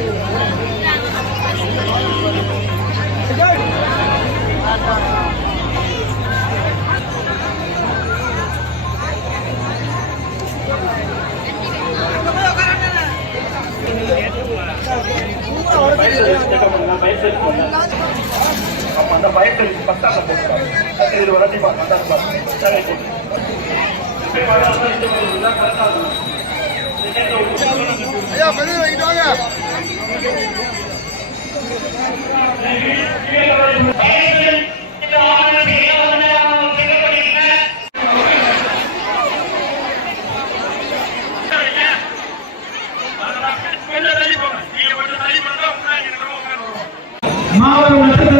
Ayo. pero ahí no hay nada. மாவட்ட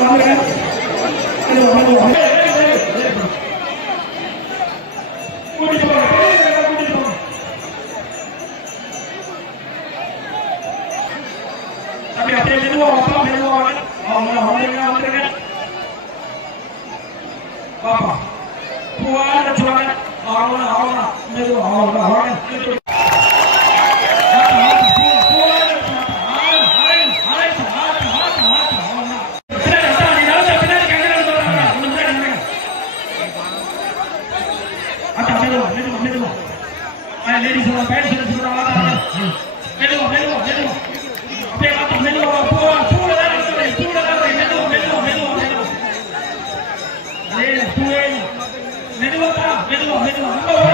ร้อนนะครับกระโดดกระโดด好了好了，那就好了好了。Let's go, let's go, let's go, let's go, let's la let's go, let's go, let's pero let's go, let's go, La go, la go, let's go, let's go, let's go, let's go, let's go, let's